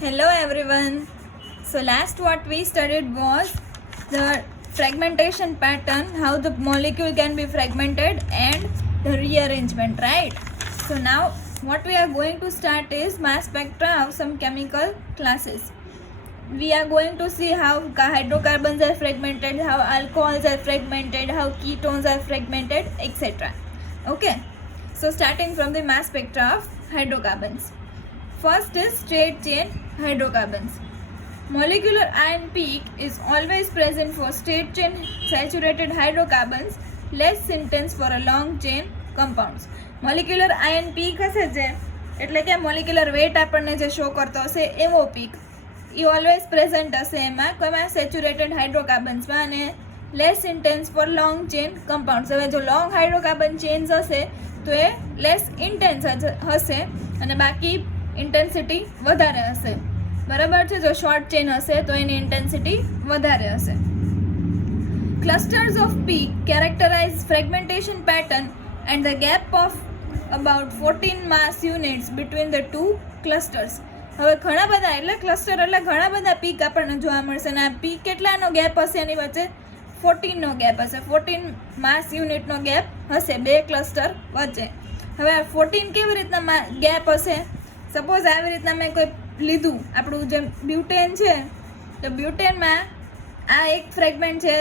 Hello everyone. So last what we studied was the fragmentation pattern, how the molecule can be fragmented and the rearrangement, right? So now what we are going to start is mass spectra of some chemical classes. We are going to see how hydrocarbons are fragmented, how alcohols are fragmented, how ketones are fragmented, etc. Okay. So starting from the mass spectra of hydrocarbons. First is straight chain hydrocarbons. Molecular ion peak is always present for straight chain saturated hydrocarbons, less intense for a long chain compounds. Molecular ion peak હશે જે એટલે કે molecular wet આપણને જે show કરતો હશે એવો peak એ always present હશે એમાં કોઈમાં સેચ્યુરેટેડ હાઇડ્રોકાર્બન્સમાં અને less intense for long chain compounds. હવે જો લોંગ હાઇડ્રોકાર્બન ચેન્સ હશે તો એ લેસ ઇન્ટેન્સ હશે અને બાકી ઇન્ટેન્સિટી વધારે હશે. બરાબર છે. જો શોર્ટ ચેન હશે તો એની ઇન્ટેન્સિટી વધારે હશે. Clusters of peak characterize fragmentation pattern and the gap of about 14 mass units between the two clusters. હવે ઘણા બધા એટલે ક્લસ્ટર એટલે ઘણા બધા પીક આપણને જોવા મળશે અને આ પીક કેટલાનો ગેપ હશે એની વચ્ચે 14નો ગેપ હશે. 14 માસ યુનિટનો ગેપ હશે બે ક્લસ્ટર વચ્ચે. હવે આ 14 કેવી રીતના ગેપ હશે? સપોઝ આવી રીતના મેં કોઈ લીધું આપણું જે બ્યુટેન છે તો બ્યુટેનમાં આ એક ફ્રેગમેન્ટ છે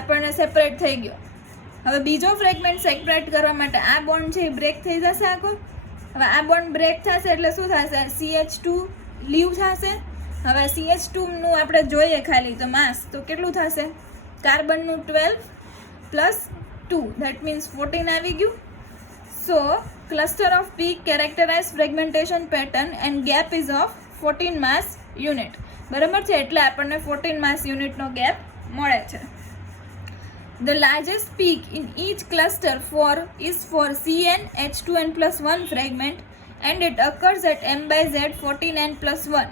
આપણને સેપરેટ થઈ ગયો. હવે બીજો ફ્રેગમેન્ટ સેપરેટ કરવા માટે આ બોન્ડ છે એ બ્રેક થઈ જશે આખો. હવે આ બોન્ડ બ્રેક થશે એટલે શું થશે? CH2 લીવ થશે. હવે CH2નું આપણે જોઈએ ખાલી તો માસ તો કેટલું થશે? કાર્બનનું 12 પ્લસ 2 દેટ મીન્સ 14 આવી ગયું. સો cluster of peak characterize fragmentation pattern and gap is of 14 mass unit. બરાબર છે. એટલે આપણને 14 mass unit નો ગેપ મળે છે. The largest peak in each cluster is for CnH2n plus 1 fragment and it occurs at m by z 14n plus 1.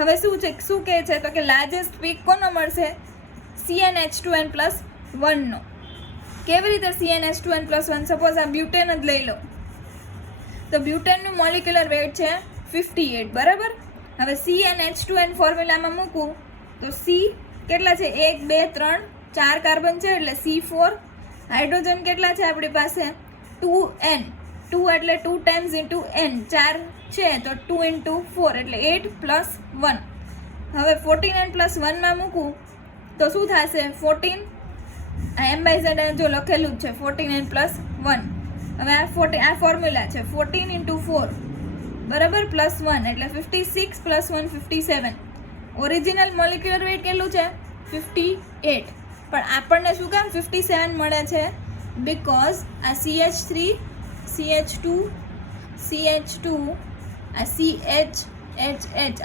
હવે શું કહે છે તો કે લાર્જેસ્ટ પીક કોનો મળશે? CnH2n plus 1 નો. કેવી રીતે CnH2n plus 1? સપોઝ આ બ્યુટેન જ લઈ લો તો બ્યુટેનનું મોલિક્યુલર વેટ છે 58. બરાબર. હવે CnH2n ફોર્મ્યુલામાં મૂકું તો C કેટલા છે? 1 2 3 4 કાર્બન છે એટલે C4. હાઇડ્રોજન કેટલા છે આપણી પાસે? 2n. 2 એટલે 2 ટાઈમ્સ ઇન્ટુ n. 4 છે તો 2 ઇન્ટુ 4 એટલે 8 પ્લસ 1. હવે 14n પ્લસ 1માં મૂકું તો શું થશે? 14 આ m by z જો લખેલું જ છે 14n પ્લસ 1. હવે આ ફોર્મ્યુલા છે 14 ઇન્ટુ 4 બરાબર પ્લસ 1 એટલે 56 પ્લસ 1 57. ઓરિજિનલ મોલિક્યુલર વેટ કેટલું છે? 58. પણ આપણને શું કામ 57 મળે છે? બિકોઝ આ CH3 CH2 CH2 આ CH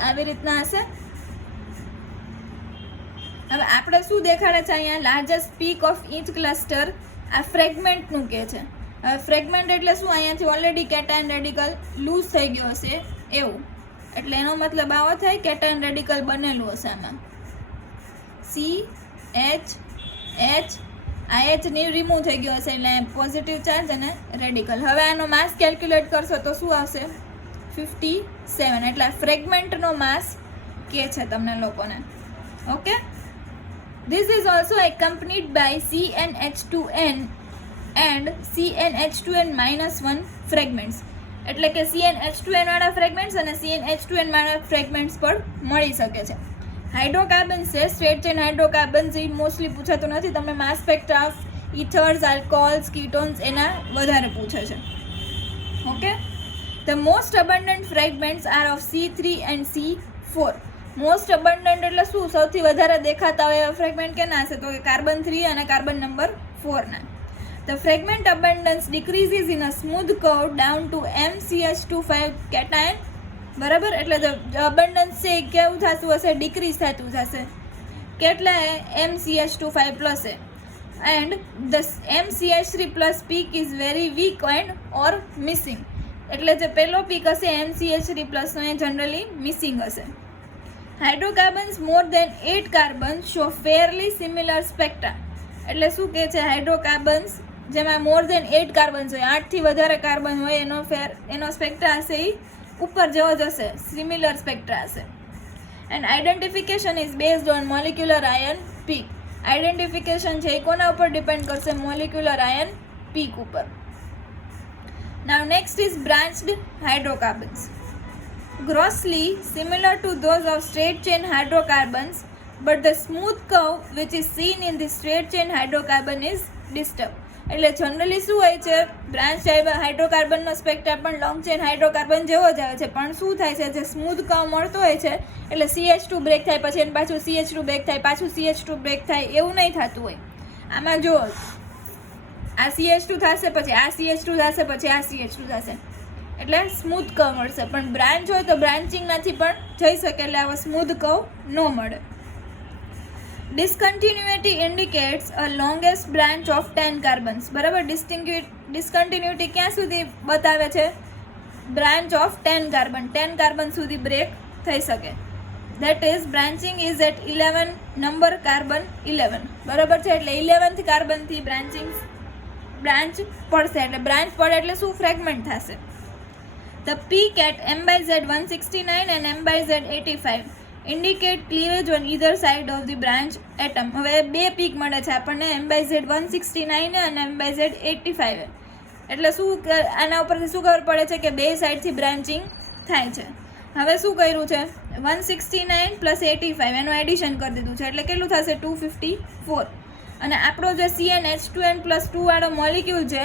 આવી રીતના હશે. હવે આપણે શું દેખાડે છે અહીંયા? Largest peak of each cluster આ ફ્રેગમેન્ટનું કહે છે. હવે ફ્રેગમેન્ટ એટલે શું? અહીંયાથી ઓલરેડી કેટાયન રેડિકલ લૂઝ થઈ ગયો હશે એવું. એટલે એનો મતલબ આવો થાય કેટાયન રેડિકલ બનેલું હશે આમાં. CH આ H રિમૂવ થઈ ગયો હશે એટલે પોઝિટિવ ચાર્જ અને રેડિકલ. હવે આનો માસ કેલ્ક્યુલેટ કરશો તો શું આવશે? 57. એટલે ફ્રેગમેન્ટનો માસ કે છે તમને લોકોને. Okay. This is also accompanied by CnH2n and CnH2n minus 1 fragments. એટલે કે CnH2n વાળા ફ્રેગમેન્ટ્સ અને CnH2n વાળા ફ્રેગમેન્ટ્સ પણ મળી શકે છે. હાઇડ્રોકાર્બન્સ છે સ્ટ્રેટ ચેન હાઇડ્રોકાર્બન્સ એ મોસ્ટલી પૂછાતું નથી. તમે માસ સ્પેક્ટ્રા ઓફ ઇથર્સ, આલ્કોહોલ્સ, કીટોન્સ એના વધારે પૂછે છે. Okay. The most abundant fragments are of C3 and C4. Most અબન્ડન્ટ એટલે શું? સૌથી વધારે દેખાતા હોય એવા ફ્રેગમેન્ટ કેના હશે? તો કે કાર્બન 3 અને કાર્બન નંબર 4 ના. The fragment abundance decreases in a smooth curve down to MCH25 cation. બરાબર. એટલે અબન્ડન્સ છે કેવું થતું હશે? ડિક્રીઝ થતું થશે. કેટલા? MCH25 પ્લસ એ. And the MCH3 plus peak is very weak and or missing. એટલે જે પહેલો પીક હશે MCH3 પ્લસનો એ જનરલી મિસિંગ હશે. Hydrocarbons more than 8 carbon show fairly similar spectra. એટલે શું કહે છે? હાઇડ્રોકાર્બન્સ જેમાં મોર દેન 8 કાર્બન્સ હોય, 8થી વધારે કાર્બન હોય એનો સ્પેક્ટ્રા હશે એ ઉપર જેવો જ હશે, સિમિલર સ્પેક્ટ્રા હશે. And identification is based on molecular ion peak. Identification છે એ કોના ઉપર ડિપેન્ડ કરશે? મોલિક્યુલર આયન પીક ઉપર. Now next is branched hydrocarbons. Grossly similar to those of straight chain hydrocarbons, but the smooth curve which is seen in the straight chain hydrocarbon is disturbed. એટલે generally શું હોય છે, branch હાઇડ્રોકાર્બનનો સ્પેક્ટ્રા પણ long chain hydrocarbon જેવો જ આવે છે, પણ શું થાય છે, જે સ્મૂથ કર્વ મળતો હોય છે એટલે CH2 બ્રેક થાય, પછી એને પાછું CH2 બ્રેક થાય, પાછું CH2 બ્રેક થાય, એવું નહીં થતું હોય. આમાં જો આ CH2 થશે, પછી આ CH2 થશે, પછી આ CH2 થશે, એટલે સ્મૂથ કર્વ મળશે. પણ બ્રાન્ચ હોય તો બ્રાન્ચિંગમાંથી પણ જઈ શકે, એટલે આવા સ્મૂથ કર્વ ન મળે. Discontinuity indicates a longest branch of 10 carbons. બરાબર, ડિસ્કન્ટિન્યુટી ક્યાં સુધી બતાવે છે? બ્રાન્ચ ઓફ 10 કાર્બન, 10 કાર્બન સુધી બ્રેક થઈ શકે. That is branching is at 11 number carbon 11. બરાબર છે, એટલે 11th કાર્બનથી બ્રાન્ચ પડશે, એટલે બ્રાન્ચ પડે એટલે શું? ફ્રેગમેન્ટ થશે. The peak at M/Z 169 and M/Z 85 indicate cleavage on either side of the branch atom. હવે બે પીક મળે છે આપણને, M/Z 169 અને M/Z 85. એટલે શું, આના ઉપરથી શું ખબર પડે છે કે બે સાઈડથી બ્રાન્ચિંગ થાય છે. હવે શું કર્યું છે? 169 પ્લસ 85 એનું એડિશન કરી દીધું છે, એટલે કેટલું થશે? 254. અને આપણો જે CnH2n પ્લસ 2 વાળો મોલિક્યુલ છે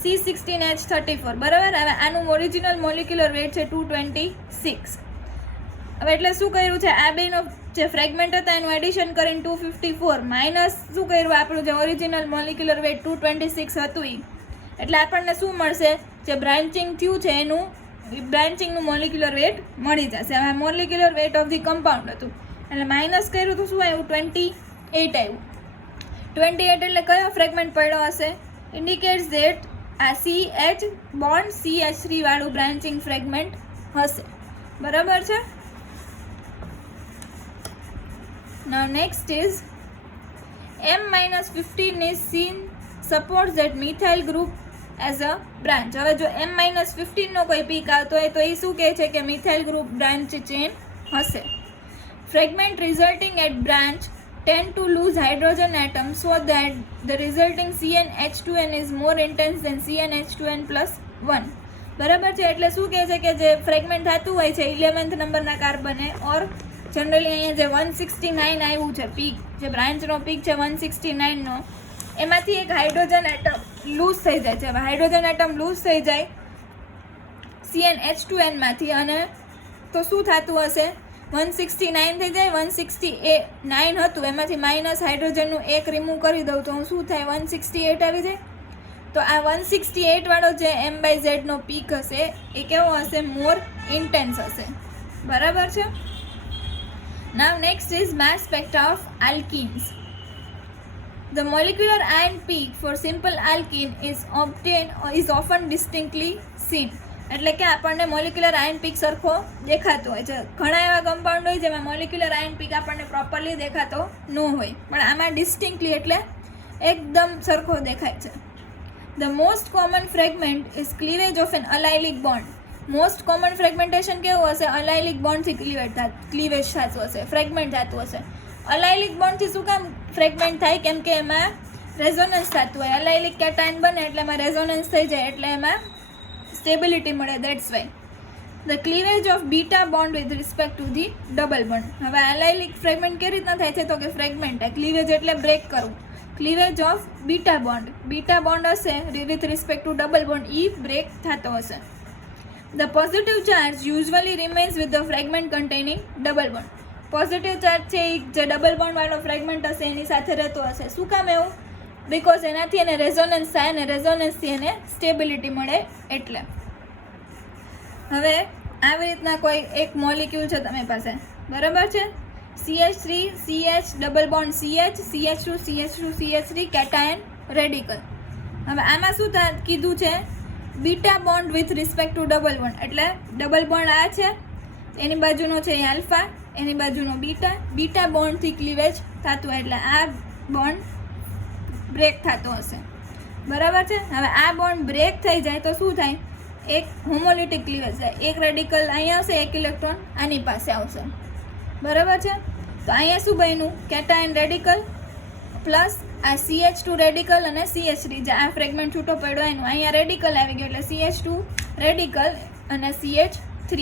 C16H34. બરાબર, હવે આનું ઓરિજિનલ મોલિક્યુલર વેટ છે 226. હવે એટલે શું કર્યું છે? આ બેનો જે ફ્રેગમેન્ટ હતા એનું એડિશન કરીને 254 માઇનસ શું કર્યું? આપણું જે ઓરિજિનલ મોલિક્યુલર વેટ 226 હતું એ, એટલે આપણને શું મળશે? જે બ્રાન્ચિંગ થયું છે એનું બ્રાન્ચિંગનું મોલિક્યુલર વેટ મળી જશે. હવે molecular weight of the compound હતું, એટલે માઇનસ કર્યું તો શું આવ્યું? 28 આવ્યું. 28 એટલે કયો ફ્રેગમેન્ટ પડ્યો હશે? ઇન્ડિકેટ્સ ધેટ આ CH બોન્ડ CH3 વાળું બ્રાન્ચિંગ ફ્રેગમેન્ટ હશે. બરાબર છે. Now next is M-15 is seen supports that methyl group as a branch. હવે જો M-15 નો કોઈ પીક આવતો હોય તો એ શું કહે છે કે મિથાઇલ ગ્રુપ બ્રાન્ચ ચેન હશે. Fragment resulting at branch tend to lose hydrogen atoms so that the resulting CnH2n is more intense than CnH2n plus 1. બરાબર છે, એટલે શું કહે છે કે જે ફ્રેગમેન્ટ થતું હોય છે 11th નંબરના કાર્બને ઓર જનરલી અહીંયા જે 169 આવ્યું છે પીક, જે બ્રાન્ચનો પીક છે 169 નો, એમાંથી એક હાઇડ્રોજન એટમ લૂઝ થઈ જાય છે. હવે હાઇડ્રોજન એટમ લૂઝ થઈ જાય CnH2n માંથી, અને તો શું થતું હશે? 169 થઈ જાય, 169 હતું એમાંથી માઇનસ હાઇડ્રોજનનું એક રિમૂવ કરી દઉં તો શું થાય? 168 આવી જાય. તો આ 168 વાળો જે M/Z નો પીક હશે એ કેવો હશે? મોર ઇન્ટેન્સ હશે. બરાબર છે. Now next is mass spectra of alkenes. The molecular ion peak for simple alkene is often distinctly seen. એટલે કે આપણને મોલિક્યુલર આયન પીક સરખો દેખાતો હોય છે. ઘણા એવા કમ્પાઉન્ડ હોય જેમાં મોલિક્યુલર આયન પીક આપણને પ્રોપરલી દેખાતો ન હોય, પણ આમાં ડિસ્ટિંક્ટલી એટલે એકદમ સરખો દેખાય છે. The most common fragment is cleavage of an allylic bond. Most common fragmentation કેવું હશે? અલાયલિક બોન્ડથી ક્લીવેજ થતું હશે, ફ્રેગમેન્ટ થતું હશે. અલાયલિક બોન્ડથી શું કામ ફ્રેગમેન્ટ થાય? કેમ કે એમાં રેઝોનન્સ થતું હોય. અલાયલિક કેટાયન બને એટલે એમાં રેઝોનન્સ થઈ જાય, એટલે એમાં સ્ટેબિલિટી મળે. That's why the cleavage of beta bond with respect to the double bond. હવે અલાયલિક ફ્રેગમેન્ટ કેવી રીતના થાય છે? તો કે ફ્રેગમેન્ટ ક્લીવેજ એટલે બ્રેક કરવું. ક્લીવેજ ઓફ બીટા બોન્ડ હશે with respect to double bond, એ બ્રેક થતો હશે. The positive charge usually remains with the fragment containing double bond. Positive charge છે એ જે ડબલ બોન્ડ વાળો ફ્રેગમેન્ટ હશે એની સાથે રહેતો હશે. શું કામ એવું? બિકોઝ એનાથી એને રેઝોનન્સ થાય, અને રેઝોનન્સથી એને સ્ટેબિલિટી મળે એટલે. હવે આવી રીતના કોઈ એક મોલિક્યુલ છે તમારી પાસે, બરાબર છે? CH3 CH double bond CH CH2 CH2 CH3 cation radical. હવે આમાં શું કીધું છે? Beta bond with respect to double bond, એટલે ડબલ બોન્ડ આ છે, એની બાજુનો છે આલ્ફા, એની બાજુનો બીટા બોન્ડથી ક્લીવેજ થતું, એટલે આ બોન્ડ બ્રેક થતો હશે. બરાબર છે. હવે આ બોન્ડ બ્રેક થઈ જાય તો શું થાય? એક હોમોલિટિક ક્લીવેજ થાય. એક રેડિકલ અહીંયા આવશે, એક ઇલેક્ટ્રોન આની પાસે આવશે. બરાબર છે. તો અહીંયા શું બન્યું? કેટાયન રેડિકલ પ્લસ આ CH2 રેડિકલ અને CH3 જે આ ફ્રેગમેન્ટ છૂટો પડ્યો એનું અહીંયા રેડિકલ આવી ગયો એટલે CH2 રેડિકલ અને CH3.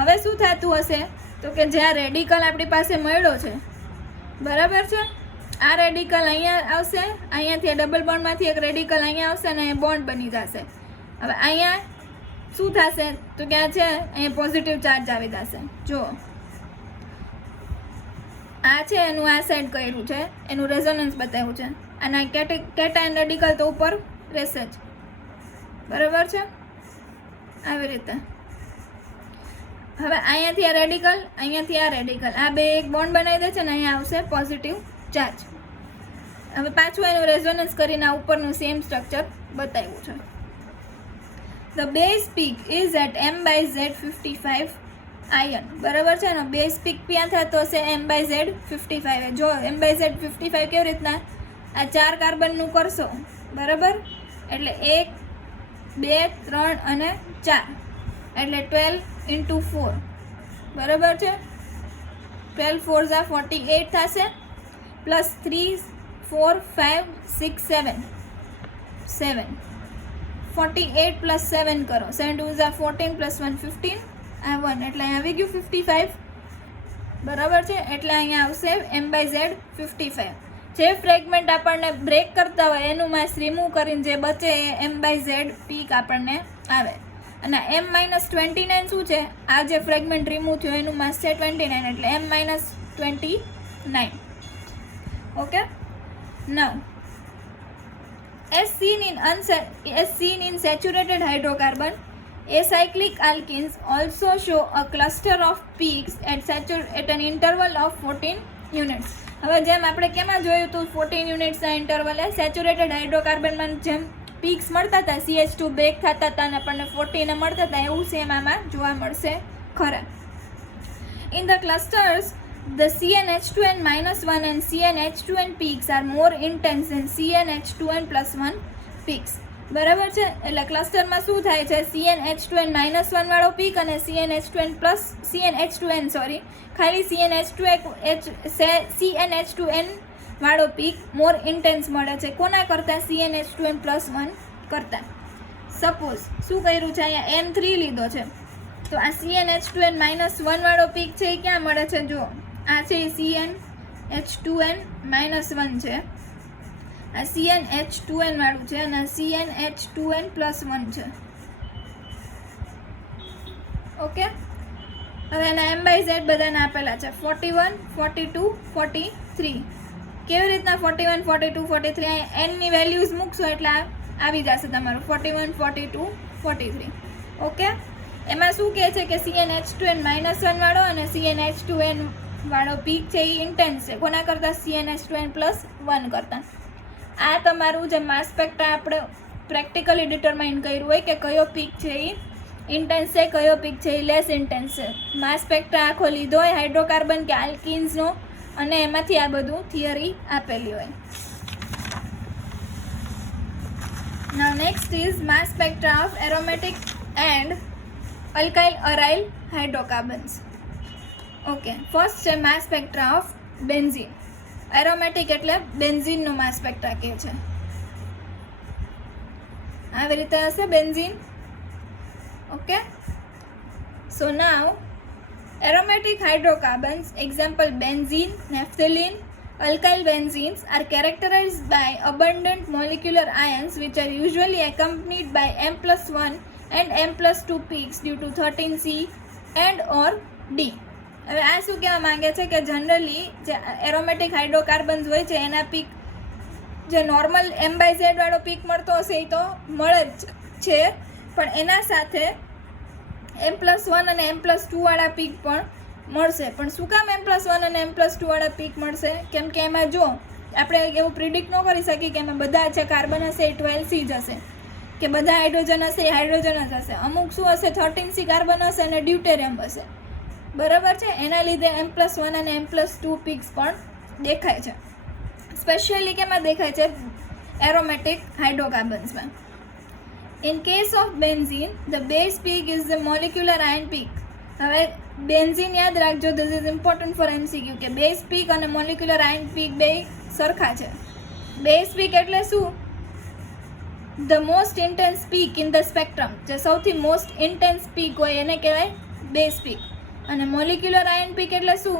હવે શું થતું હશે તો કે જે આ રેડિકલ આપણી પાસે મળ્યો છે, બરાબર છે, આ રેડિકલ અહીંયા આવશે, અહીંયાથી ડબલ બોન્ડમાંથી એક રેડિકલ અહીંયા આવશે અને અહીંયા બોન્ડ બની જશે. હવે અહીંયા શું થશે તો કે આ છે અહીંયા પોઝિટિવ ચાર્જ આવી જશે. જુઓ આ છે એનું આ સાઈડ કર્યું છે, એનું રેઝોનન્સ બતાવ્યું છે, અને કેટાયન રેડિકલ તો ઉપર રહેશે જ. બરાબર છે, આવી રીતે. હવે અહીંયાથી આ રેડિકલ, અહીંયાથી આ રેડિકલ, આ બે એક બોન્ડ બનાવી દે છે ને અહીંયા આવશે પોઝિટિવ ચાર્જ. હવે પાછું એનું રેઝોનન્સ કરીને આ ઉપરનું સેમ સ્ટ્રક્ચર બતાવ્યું છે. The base peak is at M/Z55 ion. બરાબર છે ને, બેઝ પીક ક્યાં થતો હશે? M/Z55. જો M/Z55 કેવી રીતના? આ 4 કાર્બનનું કરશો, બરાબર, એટલે 1 2 3 અને 4 એટલે 12 × 4. બરાબર છે, 12 4 = 48 થશે, પ્લસ 3 4 5 6 7 7 48 પ્લસ 7 કરો, 7 2 = 14 પ્લસ 1 15 આ 1 એટલે અહીં આવી ગયું 55. બરાબર છે, એટલે અહીંયા આવશે M/Z55. જે ફ્રેગમેન્ટ આપણને બ્રેક કરતા હોય એનું માસ રિમૂવ કરીને જે બચે એ M/Z પીક આપણને આવે. અને M-29 શું છે? આ જે ફ્રેગમેન્ટ રિમૂવ થયો એનું માસ છે 29 એટલે M-29. Okay. Now as seen in saturated hydrocarbon, acyclic alkenes also show a cluster of peaks at an interval of 14 units. હવે જેમ આપણે કેમાં જોયું હતું 14 યુનિટ્સના ઇન્ટરવલે સેચ્યુરેટેડ હાઇડ્રોકાર્બનમાં જેમ પીક્સ મળતા હતા, CH2 બ્રેક થતા હતા અને આપણને 40 મળતા હતા, એવું સેમ આમાં જોવા મળશે ખરા. In the clusters, the CnH2n-1 and CnH2n peaks are more intense than CnH2n+1 peaks. બરાબર છે, એટલે ક્લસ્ટરમાં શું થાય છે? CnH2n-1 વાળો પીક અને CnH2n ખાલી CnH2n વાળો પીક મોર ઇન્ટેન્સ મળે છે. કોના કરતાં? CnH2n+1 કરતાં. સપોઝ શું કર્યું છે? અહીંયા M3 લીધો છે, તો આ CnH2n-1 વાળો પીક છે એ ક્યાં મળે છે? જુઓ, આ છે CnH2n-1 છે, આ CnH2n વાળું છે અને CnH2n+1 છે. ઓકે. હવે એના M/Z બધાને આપેલા છે 41 42 43. કેવી રીતના 41 42 43? અહીંયા n ની વેલ્યુઝ મૂકશો એટલે આવી જશે તમારું 41 42 43. ઓકે. એમાં શું કહે છે કે CnH2n-1 વાળો અને CnH2n વાળો પીક છે એ ઇન્ટેન્સ છે. કોના કરતાં? CnH2n+1 કરતાં. આ તમારું જે માસ સ્પેક્ટ્રા આપણે પ્રેક્ટિકલી ડિટરમાઇન કર્યું હોય કે કયો પીક છે એ ઇન્ટેન્સ છે, કયો પીક છે એ લેસ ઇન્ટેન્સ છે. માસ સ્પેક્ટ્રા આખો લીધો હોય હાઇડ્રોકાર્બન કે આલ્કિન્સનો અને એમાંથી આ બધું થિયરી આપેલી હોય. Now next is mass spectra of aromatic and alkyl aryl hydrocarbons. Okay, first છે માસ સ્પેક્ટ્રા ઓફ બેન્ઝીન. એરોમેટિક એટલે બેન્ઝીનનો માસ સ્પેક્ટ્રા કહે છે. આવી રીતે હશે benzene. Okay. So now aromatic hydrocarbons, example benzene, naphthalene, alkyl benzenes, are characterized by abundant molecular ions which are usually accompanied by M+1 and M+2 peaks due to 13C and or D. હવે આ શું કહેવા માંગે છે કે generally જે aromatic hydrocarbons હોય છે એના પીક જે નોર્મલ M/Z વાળો પીક મળતો હશે એ તો મળે જ છે, પણ એના સાથે M+1 અને M+2 વાળા પીક પણ મળશે. પણ શું કામ M+1 અને M+2 વાળા પીક મળશે? કેમ કે એમાં જો આપણે એવું પ્રિડિક્ટ ન કરી શકીએ કે એમાં બધા છે કાર્બન હશે એ 12C જ હશે, કે બધા હાઇડ્રોજન હશે એ હાઇડ્રોજન જ હશે. અમુક શું હશે? 13C કાર્બન હશે અને ડ્યુટેરિયમ હશે. બરાબર છે, એના લીધે M+1 અને M+2 પીક્સ પણ દેખાય છે. સ્પેશિયલી કેમાં દેખાય છે? Aromatic હાઇડ્રોકાર્બન્સમાં. In case of benzene, the base peak is the molecular ion peak. હવે બેન્ઝીન યાદ રાખજો, this is important for MCQ કે બેઝ પીક અને મોલિક્યુલર આયન પીક બે સરખા છે. બેઝ પીક એટલે શું? The most intense peak in the spectrum, જે સૌથી મોસ્ટ ઇન્ટેન્સ પીક હોય એને કહેવાય બેઝ પીક. અને મોલિક્યુલર આયન પીક એટલે શું?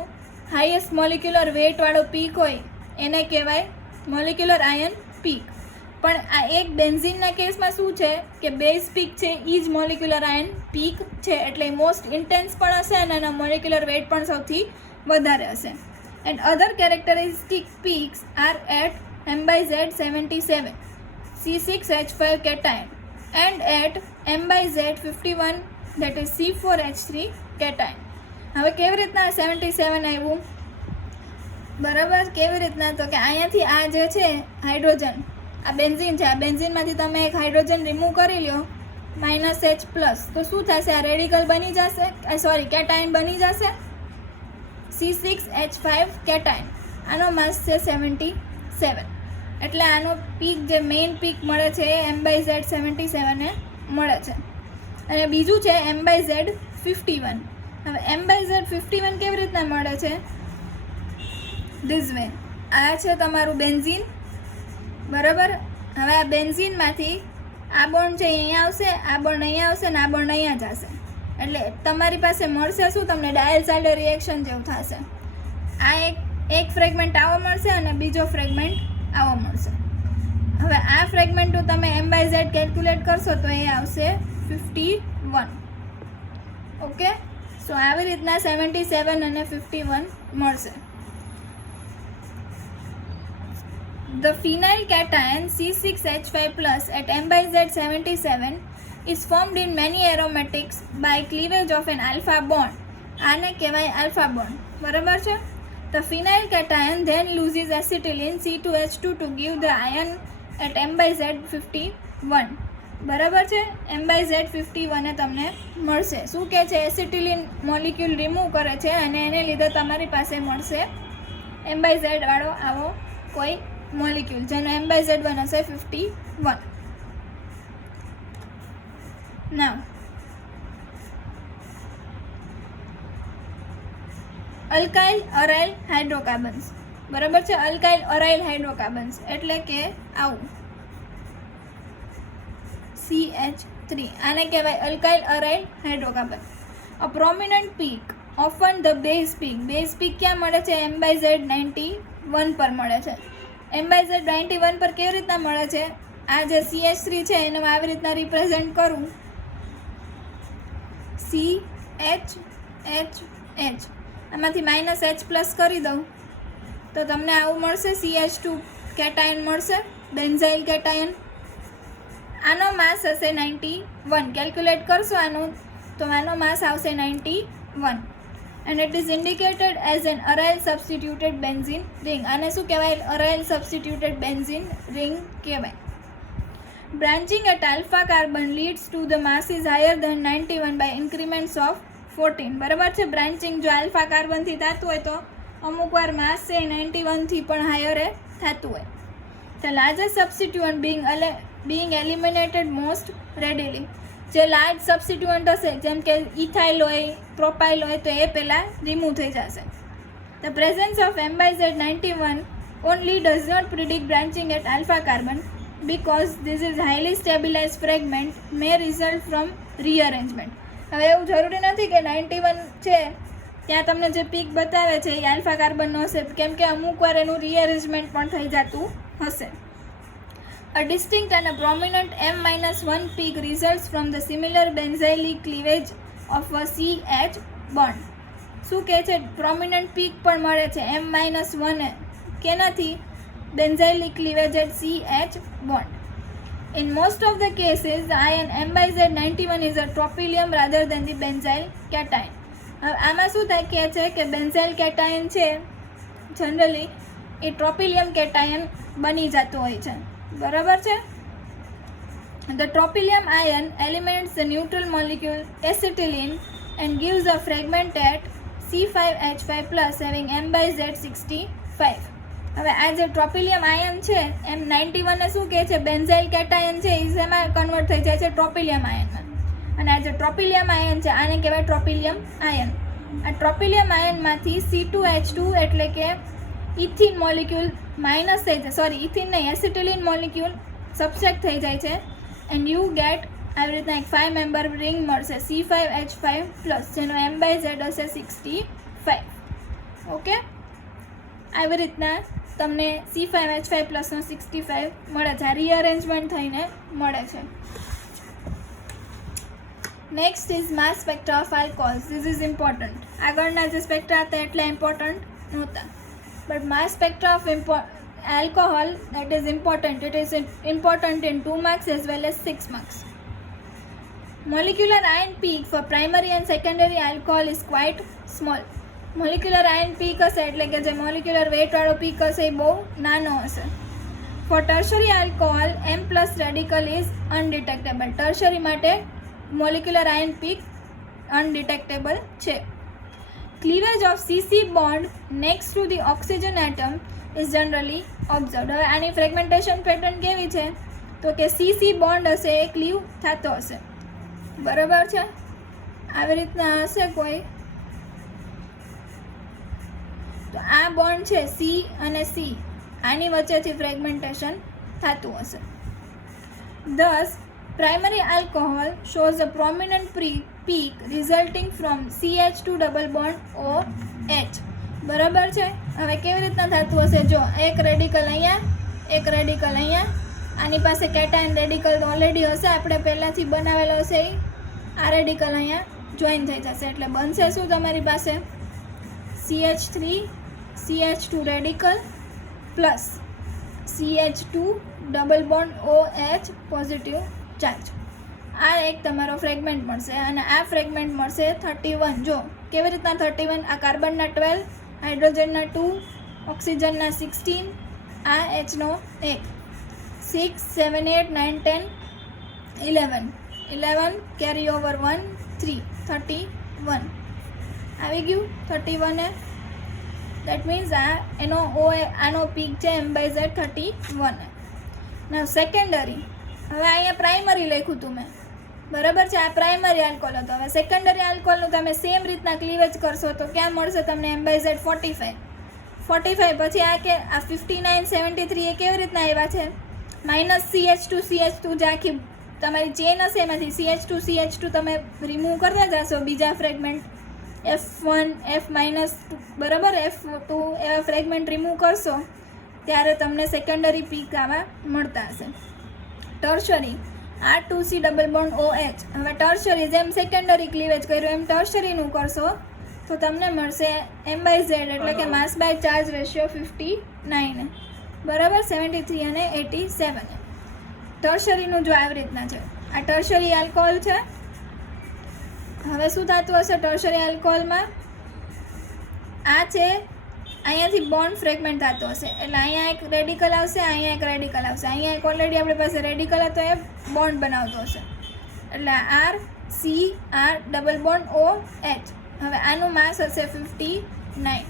હાઈએસ્ટ મોલિક્યુલર વેઇટવાળો પીક હોય એને કહેવાય મોલિક્યુલર આયન પીક. પણ આ એક બેન્ઝીનના કેસમાં શું છે કે બેઝ પીક છે એ જ મોલિક્યુલર આયન પીક છે, એટલે મોસ્ટ ઇન્ટેન્સ પણ હશે અને એના મોલિક્યુલર વેઇટ પણ સૌથી વધારે હશે. And other characteristic peaks are at M/Z77 C6H5 cation and at M/Z51 that is C4H3 cation. હવે કેવી રીતના 77 આવ્યું? બરાબર, કેવી રીતના? તો કે અહીંયાથી આ જે છે હાઇડ્રોજન, આ બેન્ઝીન છે, આ બેન્ઝીનમાંથી તમે એક હાઇડ્રોજન રિમૂવ કરી લો -H+, તો શું થશે? આ રેડિકલ બની જશે, સોરી કેટાયન બની જશે C6H5 કેટાયન. આનો માસ છે 77, એટલે આનો પીક જે મેઇન પીક મળે છે એ M/Z77 ને મળે છે. અને બીજું છે M/Z51. હવે M/Z51 કેવી રીતના મળે છે? This way. આ છે તમારું બેન્ઝીન, બરાબર. હવે આ બેન્ઝીનમાંથી આ બોન્ડ છે અહીંયા આવશે, આ બોન્ડ અહીંયા આવશે ને આ બોન્ડ અહીંયા જશે, એટલે તમારી પાસે મળશે શું? તમને ડાયલ્સાઇલર રિએક્શન જેવું થશે. આ એક ફ્રેગમેન્ટ આવો મળશે અને બીજો ફ્રેગમેન્ટ આવો મળશે. હવે આ ફ્રેગમેન્ટનું તમે M/Z કેલ્ક્યુલેટ કરશો તો એ આવશે 51. ઓકે, સો આવી રીતના 77 અને 51 મળશે. The phenyl cation C6H5+ at M/Z77 is formed in many aromatics by cleavage of an alpha bond. આને કહેવાય alpha bond, બરાબર છે. The phenyl cation then loses acetylene C2H2 to give the ion at M/Z51. બરાબર છે, M/Z51 એ તમને મળશે. શું કહે છે? એસિટિલિન મોલિક્યુલ રિમૂવ કરે છે અને એને લીધે તમારી પાસે મળશે M/Z વાળો આવો કોઈ મોલિક્યુલ, જેનો M/Z1 હશે 51. નાઉ અલ્કાઇલ અરાઇલ હાઇડ્રોકાર્બન્સ, બરાબર છે. અલ્કાઇલ અરાઇલ હાઇડ્રોકાર્બન્સ એટલે કે આવું CH3, આને કહેવાય alkyl aryl hydrocarbon. A prominent peak often the base peak. Base peak ક્યાં મળે છે? M/Z91 પર મળે છે. M/Z91 પર કેવી રીતના મળે છે? આ જે CH3 છે એને હું આવી રીતના રિપ્રેઝેન્ટ કરું, CH, આમાંથી -H+ કરી દઉં તો તમને આવું મળશે, CH2 કેટાયન મળશે, બેન્ઝાઇલ કેટાયન. આનો માસ હશે 91. કેલ્ક્યુલેટ કરશો આનું તો આનો માસ આવશે 91. and it is indicated as an aryl substituted benzene ring. આને શું કહેવાય? aryl substituted benzene ring કહેવાય. branching at alpha carbon leads to the mass is higher than 91 by increments of 14. બરાબર છે. બ્રાન્ચિંગ જો આલ્ફા કાર્બનથી થતું હોય તો અમુક વાર માસ છે 91 થી પણ હાયર થતું હોય. The largest substituent being eliminated most readily. જે લાર્જ સબસ્ટિટ્યુઅન્ટ હશે જેમ કે ઇથાઇલ હોય, પ્રોપાઇલ હોય તો એ પહેલાં રિમૂવ થઈ જશે. The presence of M/Z91 only does not predict branching at alpha carbon because this is highly stabilized fragment may result from rearrangement. હવે એવું જરૂરી નથી કે 91 છે ત્યાં તમને જે પીક બતાવે છે એ આલ્ફા કાર્બનનો હશે, કેમ કે અમુક વાર એનું રીઅરેન્જમેન્ટ પણ થઈ જતું હશે. A distinct and a prominent M-1 peak results from the similar benzylic cleavage of a CH bond. શું કહે છે? પ્રોમિનન્ટ પીક પણ મળે છે M-1 કેનાથી? benzylic cleavage at CH bond. In most of the cases, the ion M/Z91 is a tropylium rather than the benzyl cation. આમાં શું થાય કહે છે કે બેન્ઝાઇલ કેટાયન છે જનરલી એ ટ્રોપિલિયમ કેટાયન બની જતું હોય છે, બરાબર છે. The tropylium ion eliminates the neutral molecule acetylene and gives a fragment at C5H5+ having M/Z65. હવે આ જે ટ્રોપિલિયમ આયન છે M91 ને શું કહે છે, બેન્ઝાઇલ કેટાયન છે, એ શેમાં કન્વર્ટ થઈ જાય છે, ટ્રોપિલિયમ આયનમાં. અને આ જે ટ્રોપિલિયમ આયન છે આને કહેવાય ટ્રોપિલિયમ આયન. આ ટ્રોપિલિયમ આયનમાંથી C2H2 એટલે કે ઇથિન મોલિક્યુલ માઇનસ થઈ જાય, સોરી ઇથિન નહીં, એસિટિલિન મોલિક્યુલ સબસ્ટ્રેક્ટ થઈ જાય છે. એન્ડ યુ ગેટ આવી રીતના એક 5 મેમ્બર રિંગ મળશે C5H5+, જેનો M/Z હશે 65. ઓકે, આવી રીતના તમને C5H5+ નો 65 મળે છે. આ રીઅરેન્જમેન્ટ થઈને મળે છે. Next is mass spectra of alcohols. This is important. આગળના જે સ્પેક્ટ્રા હતા એટલા ઇમ્પોર્ટન્ટ નહોતા, but mass spectra of alcohol that is important. It is important in 2 marks as well as 6 marks. Molecular ion peak for primary and secondary alcohol is quite small. Molecular ion peak હશે એટલે કે જે molecular weight વાળો peak હશે એ બહુ નાનો હશે. For tertiary alcohol M+ radical is undetectable. Tertiary માટે molecular ion peak undetectable છે. Cleavage of CC bond next to the oxygen atom is generally observed. હવે આની ફ્રેગમેન્ટેશન પેટર્ન કેવી છે તો કે CC બોન્ડ હશે એ ક્લીવ થતો હશે, બરાબર છે. આવી રીતના હશે કોઈ, તો આ બોન્ડ છે C અને C, આની વચ્ચેથી ફ્રેગમેન્ટેશન થતું હશે. Thus primary alcohol shows a prominent peak resulting from CH2 double bond OH. બરાબર છે. હવે કેવી રીતના થતું હશે, જો એક રેડિકલ અહીંયા, એક રેડિકલ અહીંયા, આની પાસે કેટાયન રેડિકલ ઓલરેડી હશે, આપણે પહેલાંથી બનાવેલો હશે, આ રેડિકલ અહીંયા જોઈન થઈ જશે એટલે બનશે શું તમારી પાસે CH3 CH2 radical plus CH2 double bond OH positive charge. આ એક તમારો ફ્રેગમેન્ટ મળશે અને આ ફ્રેગમેન્ટ મળશે 31. જો કેવી રીતના 31, આ કાર્બનના 12, હાઇડ્રોજનના 2, ઓક્સિજનના 16, આ Hનો 1, 6, 7, 8, 9, 10, 11 કેરી ઓવર 1, 3, 31 આવી ગયું 31 એ. દેટ મીન્સ આ એનો આનો પીક છે M/Z 31. ના સેકન્ડરી, હવે અહીંયા પ્રાઇમરી લખ્યું હતું મેં, બરાબર છે, આ પ્રાઇમરી આલ્કોહોલ હતો. હવે સેકન્ડરી આલ્કોહોલનું તમે સેમ રીતના ક્લીવેજ કરશો તો ક્યાં મળશે તમને M/Z 45. પછી આ કે આ 59, 73 એ કેવી રીતના આવ્યા છે, માઇનસ CH2 જે આખી તમારી ચેન હશે એમાંથી CH2 તમે રિમૂવ કરતા જશો બીજા ફ્રેગમેન્ટ F1 F-, બરાબર, F2 એવા ફ્રેગમેન્ટ રિમૂવ કરશો ત્યારે તમને સેકન્ડરી પીક આવા મળતા હશે. Tertiary R2C double bond OH. હવે ટર્શરી જેમ સેકન્ડરી ક્લીવેજ કર્યું એમ ટર્શરીનું કરશો તો તમને મળશે M/Z એટલે કે માસ બાય ચાર્જ રેશિયો 59, બરાબર, 73 અને 87. ટર્શરીનું જો આવી રીતના છે, આ ટર્શરી આલ્કોહોલ છે. હવે શું થતું હશે ટર્શરી આલ્કોહોલમાં, આ છે અહીંયાથી બોન્ડ ફ્રેગમેન્ટ થતો હશે એટલે અહીંયા એક રેડિકલ આવશે, અહીંયા એક રેડિકલ આવશે, અહીંયા એક ઓલરેડી આપણી પાસે રેડિકલ હતો એ બોન્ડ બનાવતો હશે એટલે RC R double bond OH. હવે આનું માસ હશે 59.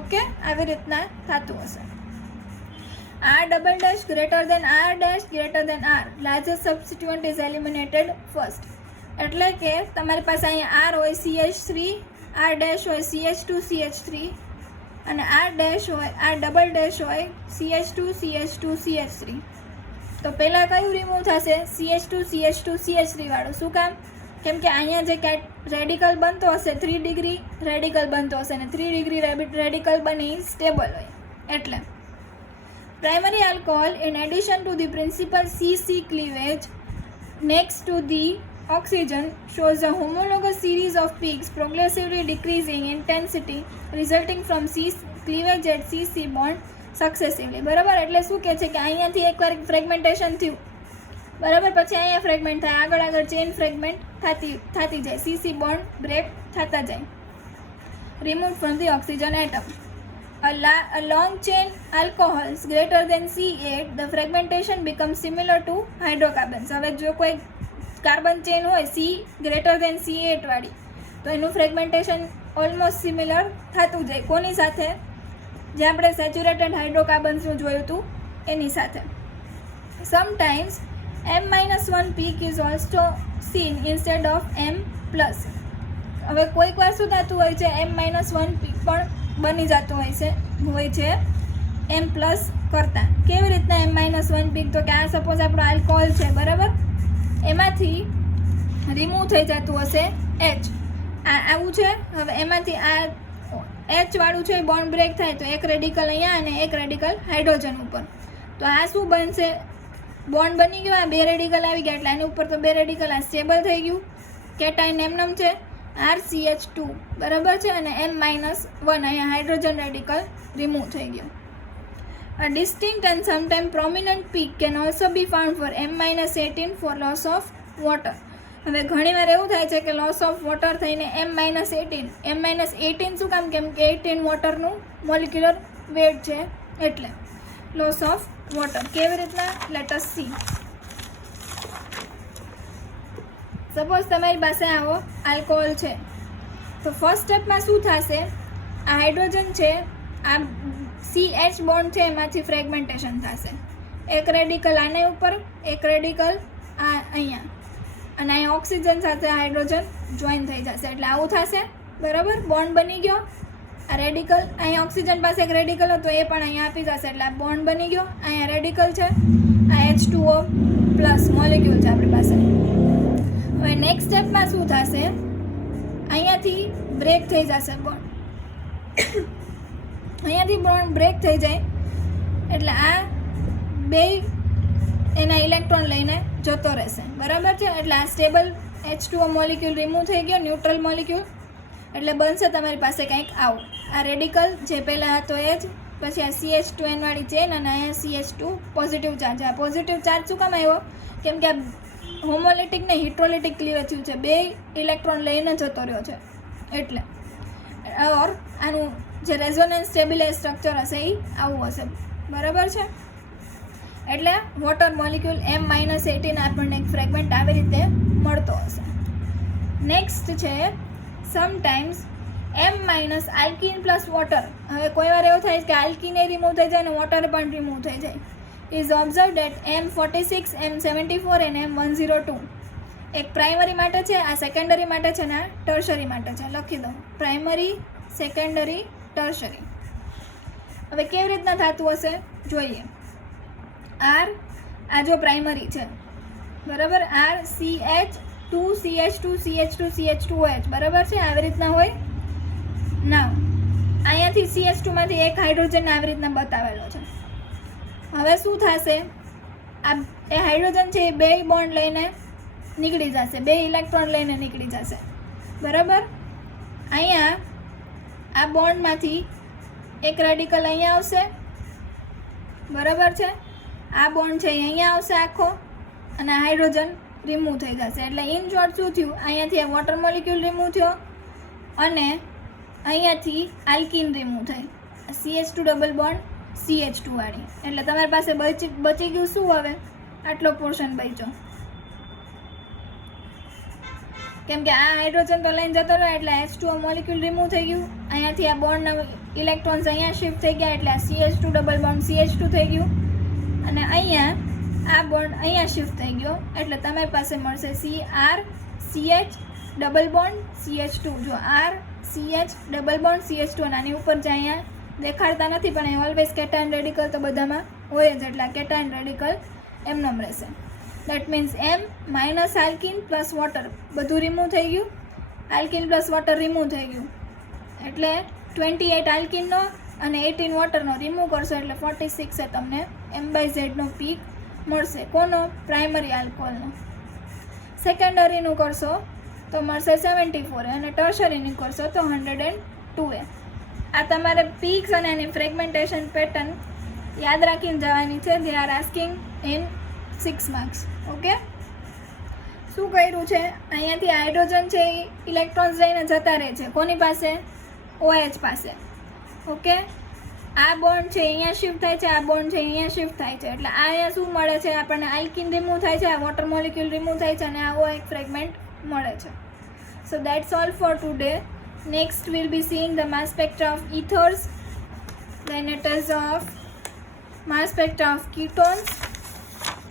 ઓકે, આવી રીતના થતું હશે. R double dash greater than R dash greater than R, largest substituent is eliminated first. એટલે કે તમારી પાસે અહીંયા R હોય CH3, R ડેશ હોય CH2 CH3 અને R ડેશ હોય, R ડબલ ડેશ હોય CH2 CH2 CH3. તો પહેલાં કયું રિમૂવ થશે, CH2 CH3 વાળું. શું કામ, કેમ કે અહીંયા જે રેડિકલ બનતો હશે 3 ડિગ્રી રેડિકલ બનતો હશે અને 3 ડિગ્રી રેડિકલ બની સ્ટેબલ હોય એટલે. Primary alcohol, in addition to the principal CC cleavage next to the oxygen, shows a homologous series of peaks progressively decreasing intensity resulting from cleavage at CC bond successively. બરાબર, એટલે શું કહે છે કે અહીંયાથી એકવાર ફ્રેગમેન્ટેશન થયું, બરાબર, પછી અહીંયા ફ્રેગમેન્ટ થાય, આગળ ચેન ફ્રેગમેન્ટ થતી જાય, CC બોન્ડ બ્રેક થતા જાય. Removed from the oxygen atom. A long chain alcohols greater than C8, the fragmentation becomes similar to hydrocarbons. હવે જો કોઈ કાર્બન ચેન હોય C ગ્રેટર દેન C8 વાળી તો એનું ફ્રેગમેન્ટેશન ઓલમોસ્ટ સિમિલર થતું જાય. કોની સાથે, જે આપણે સેચ્યુરેટેડ હાઇડ્રોકાર્બન્સનું જોયું હતું એની સાથે. Sometimes M-1 peak is also scene instead of M+. હવે કોઈક વાર શું થતું હોય છે, M-1 પીક પણ બની જતું હોય છે M+ કરતાં. કેવી રીતના M-1 પીક? તો કે આ સપોઝ આપણો આલ્કોહોલ છે, બરાબર, એમાંથી રિમૂવ થઈ જતું હશે H. આવું છે. હવે એમાંથી આ H વાળું છે બોન્ડ બ્રેક થાય તો એક રેડિકલ અહીંયા અને એક રેડિકલ હાઇડ્રોજન ઉપર. તો આ શું બનશે? બોન્ડ બની ગયો, આ બે રેડિકલ આવી ગયા એટલે આની ઉપર તો બે રેડિકલ આ સ્ટેબલ થઈ ગયું. કેટાઇન એમનેમ છે RCH2, બરાબર છે, અને M-1 અહીંયા હાઇડ્રોજન રેડિકલ રિમૂવ થઈ ગયું. A distinct and sometimes prominent peak can also be found for M-18 for loss of water. હવે ઘણીવાર એવું થાય છે કે લોસ ઓફ વોટર થઈને M-18 શું કામ? કેમ કે 18 વોટરનું મોલિક્યુલર વેટ છે એટલે લોસ ઓફ વોટર. કેવી રીતના? Let S C. સપોઝ તમારી પાસે આવો આલ્કોહોલ છે તો ફર્સ્ટ સ્ટેપમાં શું થશે? આ હાઇડ્રોજન છે, આ CH બોન્ડ છે એમાંથી ફ્રેગમેન્ટેશન થશે. એક રેડિકલ આને ઉપર, એક રેડિકલ આ અહીંયા, અને અહીંયા ઓક્સિજન સાથે હાઇડ્રોજન જોઈન થઈ જશે એટલે આવું થશે, બરાબર. બોન્ડ બની ગયો. આ રેડિકલ અહીંયા ઓક્સિજન પાસે એક રેડિકલ હતો એ પણ અહીંયા આપી જશે એટલે આ બોન્ડ બની ગયો. અહીંયા રેડિકલ છે, આ H2O+ મોલિક્યુલ છે આપણી પાસે. હવે નેક્સ્ટ સ્ટેપમાં શું થશે? અહીંયાથી બ્રેક થઈ જશે બોન્ડ. અહીંયાથી બોન્ડ બ્રેક થઈ જાય એટલે આ બે એના ઇલેક્ટ્રોન લઈને જતો રહેશે, બરાબર છે. એટલે આ સ્ટેબલ H2O મોલિક્યુલ રિમૂવ થઈ ગયો, ન્યુટ્રલ મોલિક્યુલ, એટલે બનશે તમારી પાસે કંઈક આવું. આ રેડિકલ જે પહેલાં હતો એ જ, પછી આ CH2N વાળી ચેન અને અહીંયા CH2 પોઝિટિવ ચાર્જ. આ પોઝિટિવ ચાર્જ શું કામ આવ્યો? કેમ કે આ હોમોલિટિક ને હિટ્રોલિટિક ક્લિવેજ થયું છે, બે ઇલેક્ટ્રોન લઈને જતો રહ્યો છે એટલે. ઓર આનું જે રેઝોનન્સ સ્ટેબિલાઇઝ સ્ટ્રક્ચર હશે એ આવું હશે, બરાબર છે. એટલે વોટર મોલિક્યુલ M-18 આપણને એક ફ્રેગમેન્ટ આવી રીતે મળતો હશે. નેક્સ્ટ છે સમટાઇમ્સ M-alkene પ્લસ વોટર. હવે કોઈ વાર એવું થાય કે આલ્કીન એ રિમૂવ થઈ જાય અને વોટર પણ રિમૂવ થઈ જાય. Is observed at M46, M74 અને M102. એક પ્રાઇમરી માટે છે, આ સેકન્ડરી માટે છે ને આ ટર્શરી માટે છે. લખી દો પ્રાઇમરી, સેકન્ડરી, ટર્શરી. હવે કેવી રીતના થતું હશે જોઈએ. R આ જો પ્રાઇમરી છે, બરાબર, RCH2 CH2 CH2 CH2OH, બરાબર છે. આવી રીતના હોય. નાવ અહીંયાથી CH2 માંથી એક હાઇડ્રોજન આવી રીતના બતાવેલો છે. હવે શું થશે? આ એ હાઇડ્રોજન છે એ બે બોન્ડ લઈને નીકળી જશે, બે ઇલેક્ટ્રોન લઈને નીકળી જશે, બરાબર. અહીંયા આ બોન્ડમાંથી એક રેડિકલ અહીંયા આવશે, બરાબર છે. આ બોન્ડ છે અહીંયા આવશે આખો, અને હાઇડ્રોજન રિમૂવ થઈ જશે. એટલે ઇન શોર્ટ શું થયું? અહીંયાથી આ વોટર મોલિક્યુલ રિમૂવ થયો અને અહીંયાથી આલ્કીન રિમૂવ થઈ, CH2 ડબલ બોન્ડ CH2 વાળી. એટલે તમારી પાસે બચી ગયું શું? હવે આટલો પોર્શન બચ્યો, કેમ કે આ હાઇડ્રોજન તો લઈને જતો રહ્યો એટલે H2O મોલિક્યુલ રિમૂવ થઈ ગયું. અહીંયાથી આ બોન્ડના ઇલેક્ટ્રોન્સ અહીંયા શિફ્ટ થઈ ગયા એટલે આ CH2 ડબલ બોન્ડ CH2 થઈ ગયું, અને અહીંયા આ બોન્ડ અહીંયા શિફ્ટ થઈ ગયો એટલે તમારી પાસે મળશે CR CH double bond CH2. જો RCH ડબલ બોન્ડ CH2, અને આની ઉપર જે અહીંયા દેખાડતા નથી પણ એ ઓલવેઝ કેટાઇન રેડિકલ તો બધામાં હોય જ, એટલે કેટાઇન રેડિકલ એમનેમ રહેશે. That means M- alkene plus water બધું રિમૂવ થઈ ગયું, આલ્કીન પ્લસ વોટર રિમૂવ થઈ ગયું એટલે 28 આલ્કીનનો અને 18 વોટરનો રિમૂવ કરશો એટલે 46 એ તમને M/Z નો પીક મળશે. કોનો? પ્રાઇમરી આલ્કોહોલનો. સેકન્ડરીનું કરશો તો મળશે 74 અને ટર્શરીનું કરશો તો 102. આ તમારે પીક્સ અને એની ફ્રેગમેન્ટેશન પેટર્ન યાદ રાખીને જવાની છે. They are asking in 6 marks. Okay, શું કર્યું છે? અહીંયાથી હાઇડ્રોજન છે એ ઇલેક્ટ્રોન્સ લઈને જતા રહે છે કોની પાસે? OH પાસે. ઓકે, આ બોન્ડ છે અહીંયા શિફ્ટ થાય છે, આ બોન્ડ છે અહીંયા શિફ્ટ થાય છે એટલે આ અહીંયા શું મળે છે આપણને? આલ્કીન રિમૂવ થાય છે, આ વોટર મોલિક્યુલ રિમૂવ થાય છે અને આવો એક ફ્રેગમેન્ટ મળે છે. સો that's all four today. Next we'll be seeing the mass spectra of ethers, then it is of mass spectra of ketones,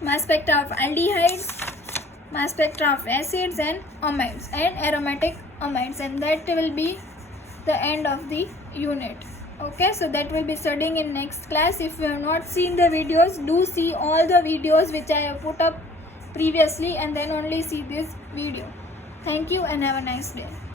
mass spectra of aldehydes, mass spectra of acids and amides and aromatic amides, and that will be the end of the unit. Okay, so that will be studying in next class. If you have not seen the videos, do see all the videos which I have put up previously and then only see this video. Thank you and have a nice day.